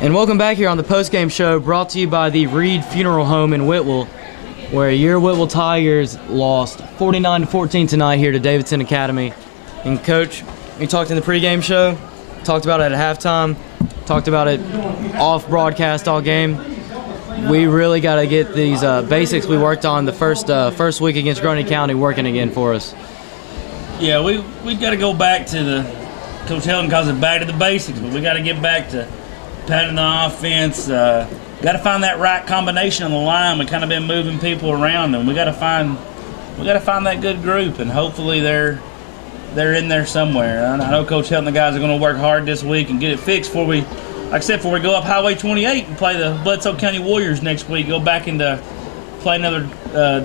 And welcome back here on the postgame show brought to you by the Reed Funeral Home in Whitwell, where your Whitwell Tigers lost 49-14 tonight here to Davidson Academy. And Coach, we talked in the pregame show, talked about it at halftime, talked about it off broadcast all game. We really got to get these basics we worked on the first week against Grundy County working again for us. Yeah, we got to go back to the Coach Helton calls it back to the basics, but we got to get back to pounding the offense. Got to find that right combination on the line. We kind of been moving people around, and we got to find that good group, and hopefully they're in there somewhere. I know Coach Helton and the guys are going to work hard this week and get it fixed before we go up Highway 28 and play the Bledsoe County Warriors next week. Go back into play another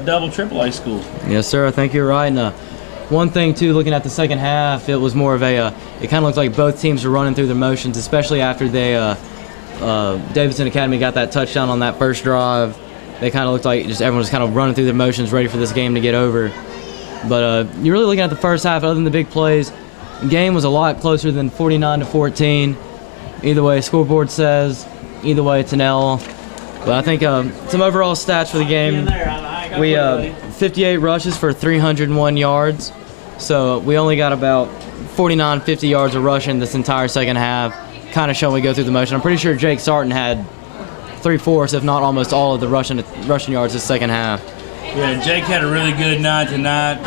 double AAA school. Yes, sir. I think you're right. And, one thing, too, looking at the second half, it was more of it kind of looked like both teams were running through their motions, especially after Davidson Academy got that touchdown on that first drive. They kind of looked like everyone was kind of running through their motions, ready for this game to get over. But you're really looking at the first half, other than the big plays, the game was a lot closer than 49-14. Either way, scoreboard says, either way, it's an L. But I think some overall stats for the game, we 58 rushes for 301 yards. So we only got about 50 yards of rushing this entire second half, kind of showing we go through the motion. I'm pretty sure Jake Sarton had 3/4, if not almost all of the rushing yards this second half. Yeah, Jake had a really good night tonight.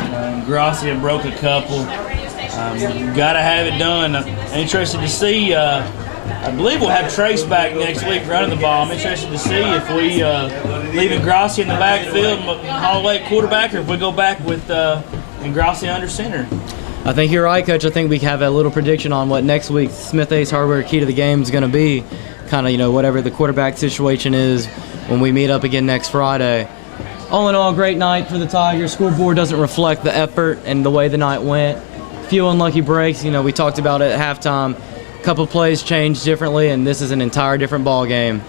Gracia broke a couple. Got to have it done. I'm interested to see. I believe we'll have Trace back next week running the ball. I'm interested to see if we leave Gracia in the backfield and Holloway at quarterback, or if we go back with Gracia under center. I think you're right, Coach. I think we have a little prediction on what next week's Smith Ace Hardware Key to the Game is going to be. Kind of, whatever the quarterback situation is when we meet up again next Friday. All in all, great night for the Tigers. Scoreboard doesn't reflect the effort and the way the night went. Few unlucky breaks. We talked about it at halftime. A couple plays changed differently, and this is an entire different ball game.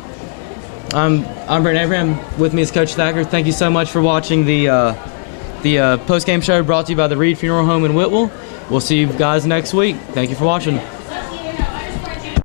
I'm Brent Abraham. With me is Coach Thacker. Thank you so much for watching the post-game show brought to you by the Reed Funeral Home in Whitwell. We'll see you guys next week. Thank you for watching.